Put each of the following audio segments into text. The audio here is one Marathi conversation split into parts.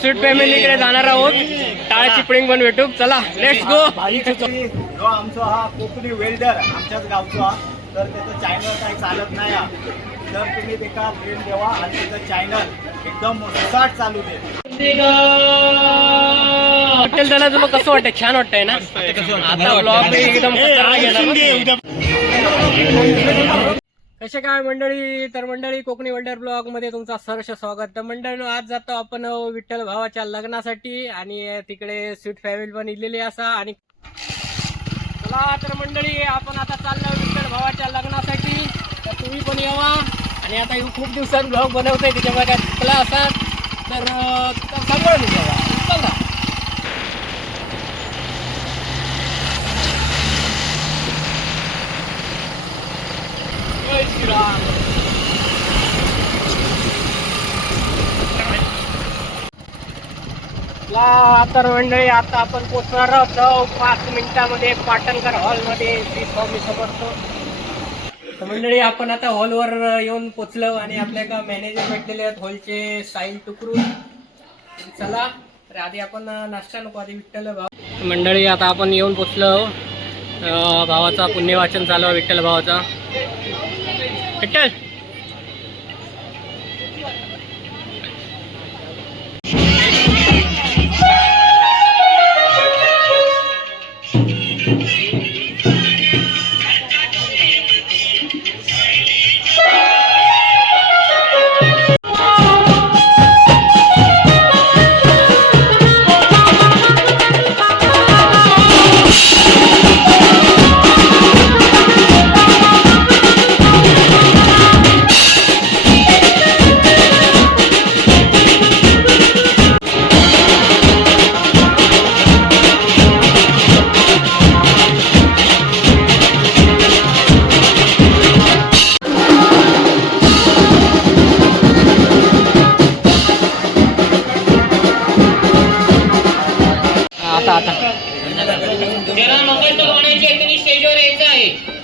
स्वीट फॅमिलीकडे जाणार आहोत. टाळ चिपळींग पण भेटू. चला लेट्स गो. जो आमचा हा कोकणी वेल्डर आमच्याच गावचा, तर त्याचं चॅनल काही चालत नाही. तर तुम्ही त्याला वेळ देवा आणि त्याचं चॅनल एकदम सुसाट चालू दे. हॉटेल त्याला तुला कसं वाटतंय? छान वाटतंय ना? आता ब्लॉग एकदम कसे काय मंडळी? तर मंडळी कोकणी वेल्डर ब्लॉग मध्ये तुमचं सहर्ष स्वागत. तर मंडळी आज जातो आपण विठ्ठल भावाच्या लग्नासाठी आणि तिकडे स्वीट फॅमिली पण इलेली असा. आणि चला तर मंडळी आपण आता चाललो विठ्ठल भावाच्या लग्नासाठी. तर तुम्ही पण यावा. आणि आता खूप दिवसात ब्लॉग बनवतोय त्याच्यामध्ये काय चुकला असा तर सांभाळून घ्यावा. चला तर मंडळी आता आपण पोचणार आहोत 5 मिनिटांमध्ये पाटणकर हॉलमध्ये. श्री स्वामी समर्थ. तर मंडळी आपण आता हॉलवर येऊन पोचलो आणि आपल्या एका मॅनेजर भेटलेले आहेत हॉलचे, साहिल टुकरू. चला तर आधी आपण नाश्ता नको, आधी विठ्ठल भाव. मंडळी आता आपण येऊन पोचलो. भावाचा पुण्यवाचन चालू आहे विठ्ठल भावाचा. विठ्ठल ज्याला मंगल होण्याची आहे तुम्ही स्टेजवर यायचं आहे.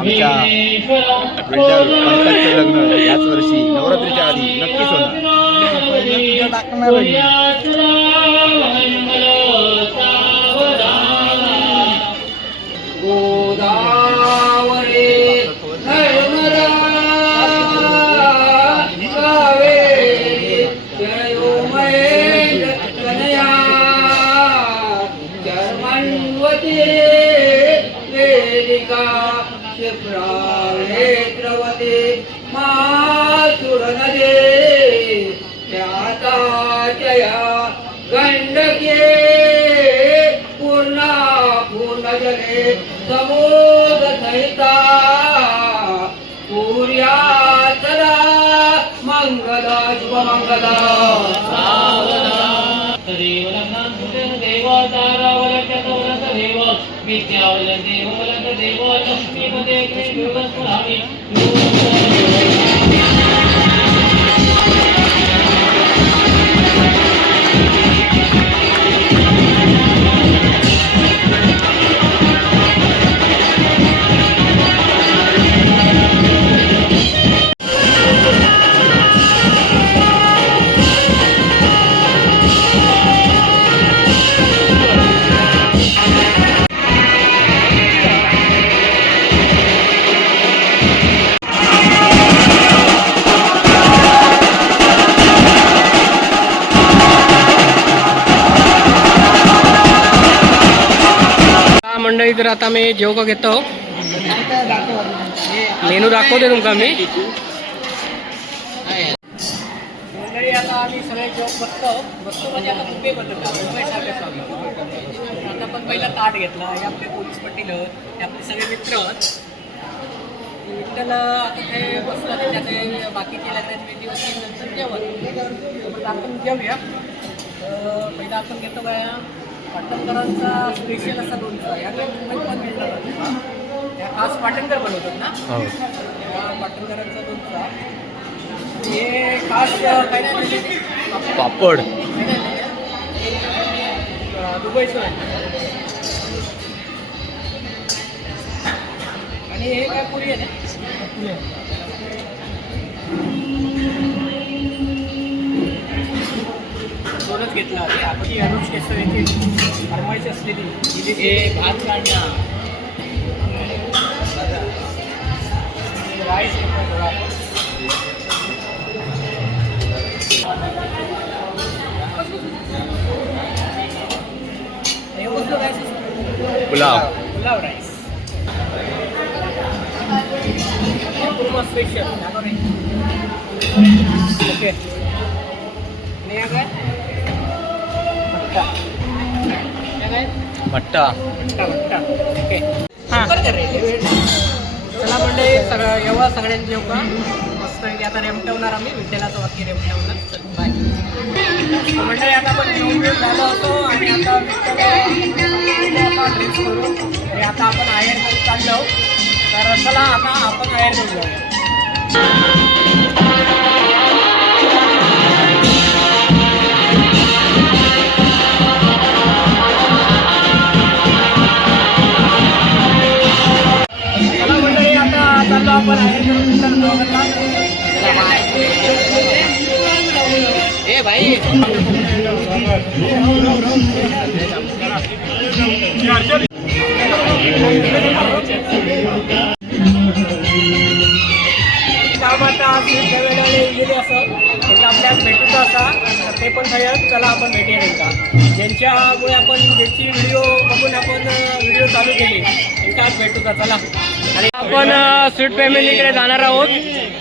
आमच्या पंकजचं लग्न याच वर्षी नवरात्रीच्या आधी नक्कीच होणार. गंडके पूर्ण पूर्ण जले समोद सहिता सूर्या सदा मंगल शुभ मंगल. देव देव तारावलक तवरस देव विद्यावल देव वलक देव लक्ष्मीपते देवस्वामी. मंडळी तर आता मी जेवण घेतो. मेनू दाखवते तुमका मी. मंडळी आता आम्ही सगळे जेव्हा बसतो म्हणजे आता मुंबई बदलतो मुंबईसारखे स्वागत. आता पण पहिला ताट घेतला, हे आपले पोलीस पाटील हे आपले सगळे मित्र विठ्ठल आता ते बसलं त्याचे बाकीचे लग्नाचे दिवस नंतर जेवण आपण जेवूया. पहिला आपण घेतो काय पाटणकरांचा स्पेशल असा लोणचा या मुंबईत पण मिळणार त्या खास पाटणकर बनवतात ना त्या पाटणकरांचा लोणचा हे खास काय नाही पापड दुबईचं आणि हे काय पुरी आहे ना दोनच घेतला आपली अनुज केसरीची फरमाईश असलेली हे भात काढणं राईस हे कसलं rice pulao pulao rice korma special okay आणि या काय मट्टा ओके चला म्हणजे सगळं एवढा सगळ्यांची येऊ का मस्त आता रेमटवणार आम्ही विठ्ठलाचं वाक्य रेमटवणार. चल बाय मंडळी आता आपण जेवण झालो होतो आणि आता विठ्ठला ड्रेस करू आणि आता आपण आयरमध्ये चाललो. तर चला आता आपण आयरमध्ये जाऊया. चाललो आपण ए भाई गेले असं आपल्याला भेटूचं असा ते पण खायचं. चला आपण भेटूया का ज्यांच्यामुळे आपण ज्यांची व्हिडिओ बघून आपण व्हिडिओ चालू केली त्यांच्या आज भेटू का. चला आणि आपण स्वीट फॅमिलीकडे जाणार आहोत.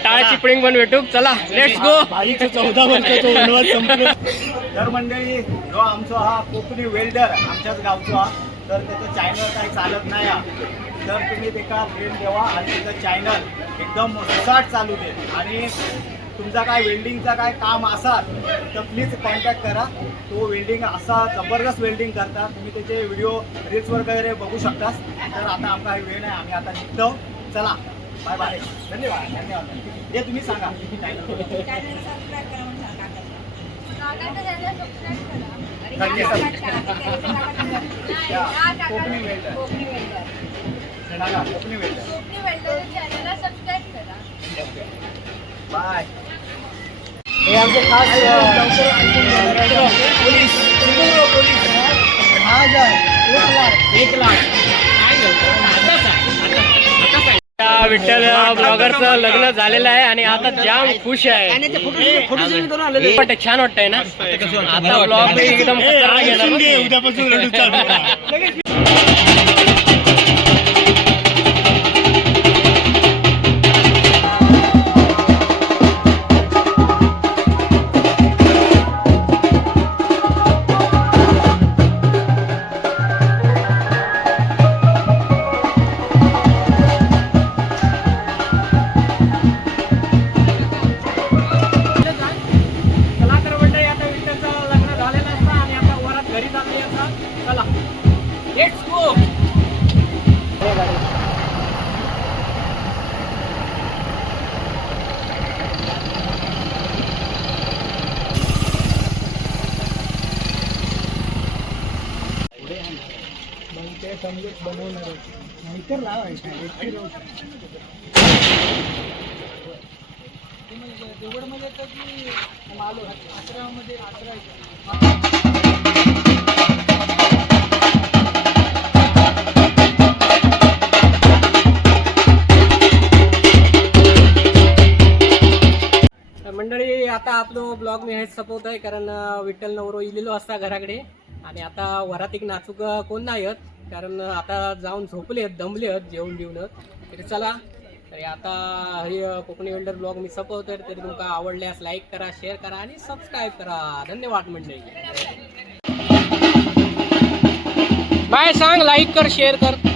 टाळ चिपळींग पण भेटू. चला लेट्स गो. 14 वर्षाचं वनवास संपलं. तर मंडळी जो आमचा हा कोकणी वेल्डर आमच्याच गावचा तर त्याचं चॅनल काही चालत नाही तर तुम्ही त्याला फ्रेंड देवा आणि त्याचं चॅनल एकदम सुसाट चालू दे. आणि तुमचा काय वेल्डिंगचा काय काम असाल तर प्लीज कॉन्टॅक्ट करा. तो वेल्डिंग असा जबरदस्त वेल्डिंग करतात. तुम्ही त्याचे व्हिडिओ रील्स वगैरे बघू शकता. तर आता आमचा काही वेळ नाही आम्ही आता निघतो. चला बाय बाय. धन्यवाद धन्यवाद. हे तुम्ही सांगा कोकणी वेल्डर कोकणी वेल्डर बाय. हे आमचे खास पोलीस 1 लाख विठ्ठल ब्लॉगरचं लग्न झालेलं आहे आणि आता जाम खुश आहे. छान वाटतंय ना आता ब्लॉग एकदम उद्यापासून बनवणार नाहीतर लावायचं देवडमध्ये तर की आलो आश्रमामध्ये मंडळी आता आपलं ब्लॉग मी हेच सपोर्ट आहे कारण विठ्ठल नवरो इलेलो असता घराकडे आणि आता वरात एक नाचूक कोण नाही आहेत कारण आता जाऊन झोपले आहेत दमले आहेत जेवण बिवणं तरी चला तरी आता हे कोकणी वेल्डर ब्लॉग मी संपवतोय. तरी तुमका आवडल्यास लाईक करा, शेअर करा आणि सबस्क्राईब करा. धन्यवाद मंडळी. बाय सांग, लाईक कर, शेअर कर.